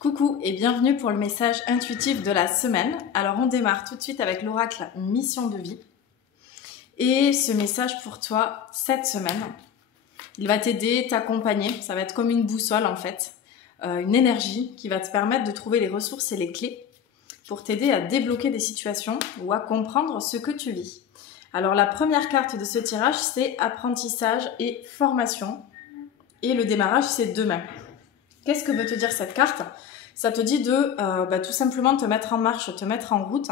Coucou et bienvenue pour le message intuitif de la semaine. Alors on démarre tout de suite avec l'oracle mission de vie. Et ce message pour toi cette semaine, il va t'aider, t'accompagner. Ça va être comme une boussole en fait, une énergie qui va te permettre de trouver les ressources et les clés pour t'aider à débloquer des situations ou à comprendre ce que tu vis. Alors la première carte de ce tirage, c'est apprentissage et formation. Et le démarrage, c'est demain. Qu'est-ce que veut te dire cette carte ? Ça te dit de tout simplement te mettre en marche, te mettre en route.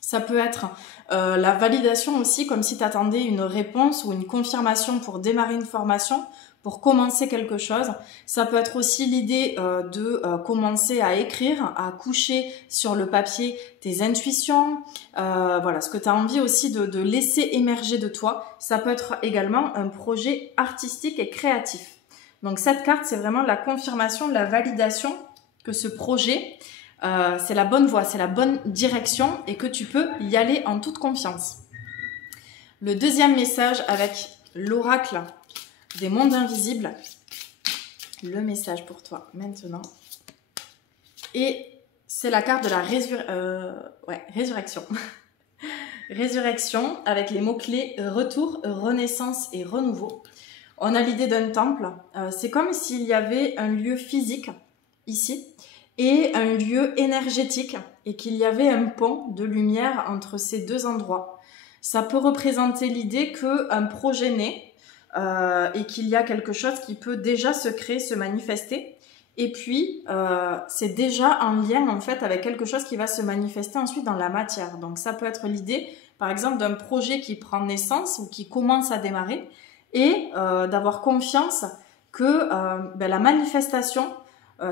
Ça peut être la validation aussi, comme si tu attendais une réponse ou une confirmation pour démarrer une formation, pour commencer quelque chose. Ça peut être aussi l'idée de commencer à écrire, à coucher sur le papier tes intuitions, voilà, ce que tu as envie aussi de laisser émerger de toi. Ça peut être également un projet artistique et créatif. Donc cette carte, c'est vraiment la confirmation, la validation que ce projet, c'est la bonne voie, c'est la bonne direction et que tu peux y aller en toute confiance. Le deuxième message avec l'oracle des mondes invisibles, le message pour toi maintenant. Et c'est la carte de la résurrection. Résurrection avec les mots-clés retour, renaissance et renouveau. On a l'idée d'un temple. C'est comme s'il y avait un lieu physique ici et un lieu énergétique et qu'il y avait un pont de lumière entre ces deux endroits. Ça peut représenter l'idée qu'un projet naît et qu'il y a quelque chose qui peut déjà se créer, se manifester. Et puis, c'est déjà en lien en fait avec quelque chose qui va se manifester ensuite dans la matière. Donc ça peut être l'idée, par exemple, d'un projet qui prend naissance ou qui commence à démarrer et d'avoir confiance que la manifestation,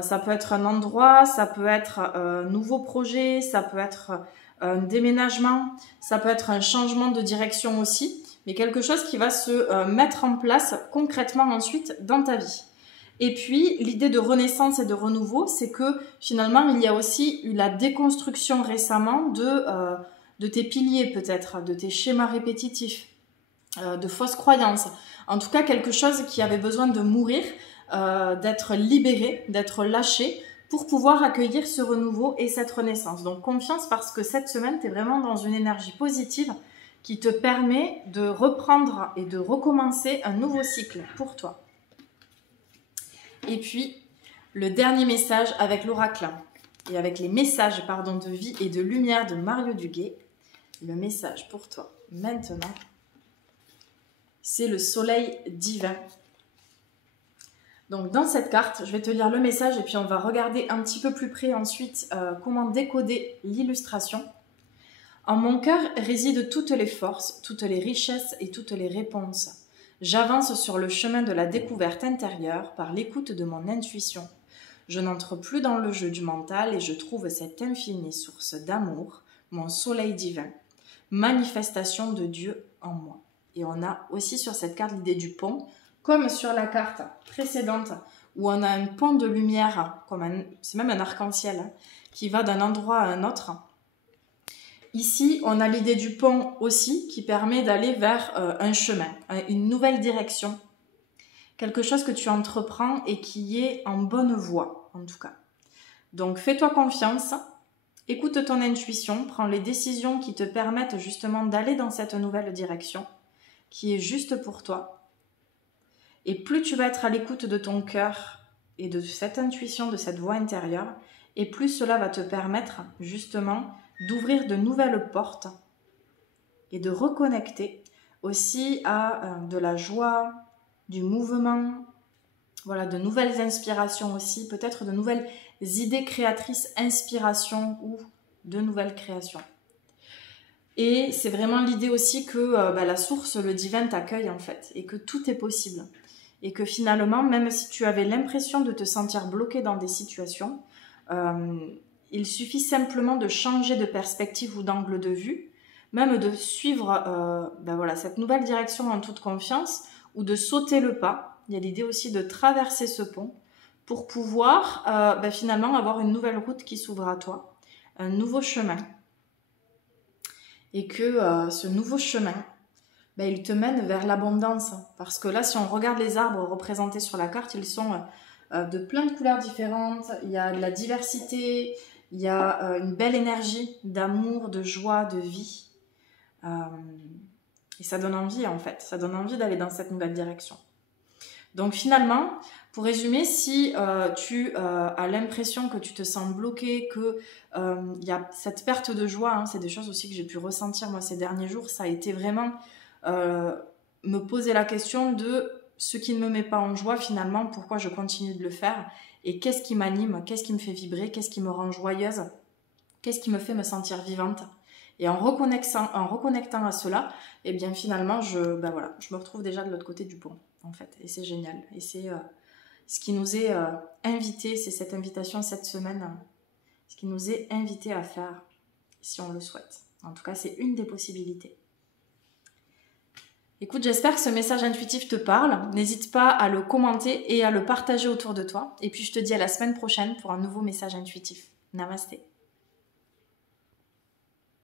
ça peut être un endroit, ça peut être un nouveau projet, ça peut être un déménagement, ça peut être un changement de direction aussi, mais quelque chose qui va se mettre en place concrètement ensuite dans ta vie. Et puis, l'idée de renaissance et de renouveau, c'est que finalement, il y a aussi eu la déconstruction récemment de tes piliers peut-être, de tes schémas répétitifs, de fausses croyances. En tout cas, quelque chose qui avait besoin de mourir, d'être libéré, d'être lâché pour pouvoir accueillir ce renouveau et cette renaissance. Donc confiance parce que cette semaine, tu es vraiment dans une énergie positive qui te permet de reprendre et de recommencer un nouveau cycle pour toi. Et puis, le dernier message avec l'oracle et avec les messages de vie et de lumière de Mario Duguay. Le message pour toi maintenant, c'est le soleil divin. Donc dans cette carte, je vais te lire le message et puis on va regarder un petit peu plus près ensuite comment décoder l'illustration. En mon cœur résident toutes les forces, toutes les richesses et toutes les réponses. J'avance sur le chemin de la découverte intérieure par l'écoute de mon intuition. Je n'entre plus dans le jeu du mental et je trouve cette infinie source d'amour, mon soleil divin, manifestation de Dieu en moi. Et on a aussi sur cette carte l'idée du pont, comme sur la carte précédente où on a un pont de lumière, c'est même un arc-en-ciel, qui va d'un endroit à un autre. Ici, on a l'idée du pont aussi qui permet d'aller vers un chemin, une nouvelle direction, quelque chose que tu entreprends et qui est en bonne voie en tout cas. Donc fais-toi confiance, écoute ton intuition, prends les décisions qui te permettent justement d'aller dans cette nouvelle direction qui est juste pour toi. Et plus tu vas être à l'écoute de ton cœur et de cette intuition, de cette voix intérieure, et plus cela va te permettre justement d'ouvrir de nouvelles portes et de reconnecter aussi à de la joie, du mouvement, voilà, de nouvelles inspirations aussi, peut-être de nouvelles idées créatrices, inspirations ou de nouvelles créations. Et c'est vraiment l'idée aussi que la source, le divin t'accueille en fait, et que tout est possible. Et que finalement, même si tu avais l'impression de te sentir bloqué dans des situations, il suffit simplement de changer de perspective ou d'angle de vue, même de suivre cette nouvelle direction en toute confiance, ou de sauter le pas. Il y a l'idée aussi de traverser ce pont pour pouvoir finalement avoir une nouvelle route qui s'ouvre à toi, un nouveau chemin. Et que ce nouveau chemin, il te mène vers l'abondance. Parce que là, si on regarde les arbres représentés sur la carte, ils sont de plein de couleurs différentes, il y a de la diversité, il y a une belle énergie d'amour, de joie, de vie. Et ça donne envie en fait, ça donne envie d'aller dans cette nouvelle direction. Donc finalement, pour résumer, si tu as l'impression que tu te sens bloqué, qu'il y a cette perte de joie, hein, c'est des choses aussi que j'ai pu ressentir moi ces derniers jours, ça a été vraiment me poser la question de ce qui ne me met pas en joie finalement, pourquoi je continue de le faire et qu'est-ce qui m'anime, qu'est-ce qui me fait vibrer, qu'est-ce qui me rend joyeuse, qu'est-ce qui me fait me sentir vivante. Et en reconnectant à cela, et bien finalement, je me retrouve déjà de l'autre côté du pont, en fait. Et c'est génial. Et c'est ce qui nous est invité, c'est cette invitation cette semaine, ce qui nous est invité à faire, si on le souhaite. En tout cas, c'est une des possibilités. Écoute, j'espère que ce message intuitif te parle. N'hésite pas à le commenter et à le partager autour de toi. Et puis, je te dis à la semaine prochaine pour un nouveau message intuitif. Namasté.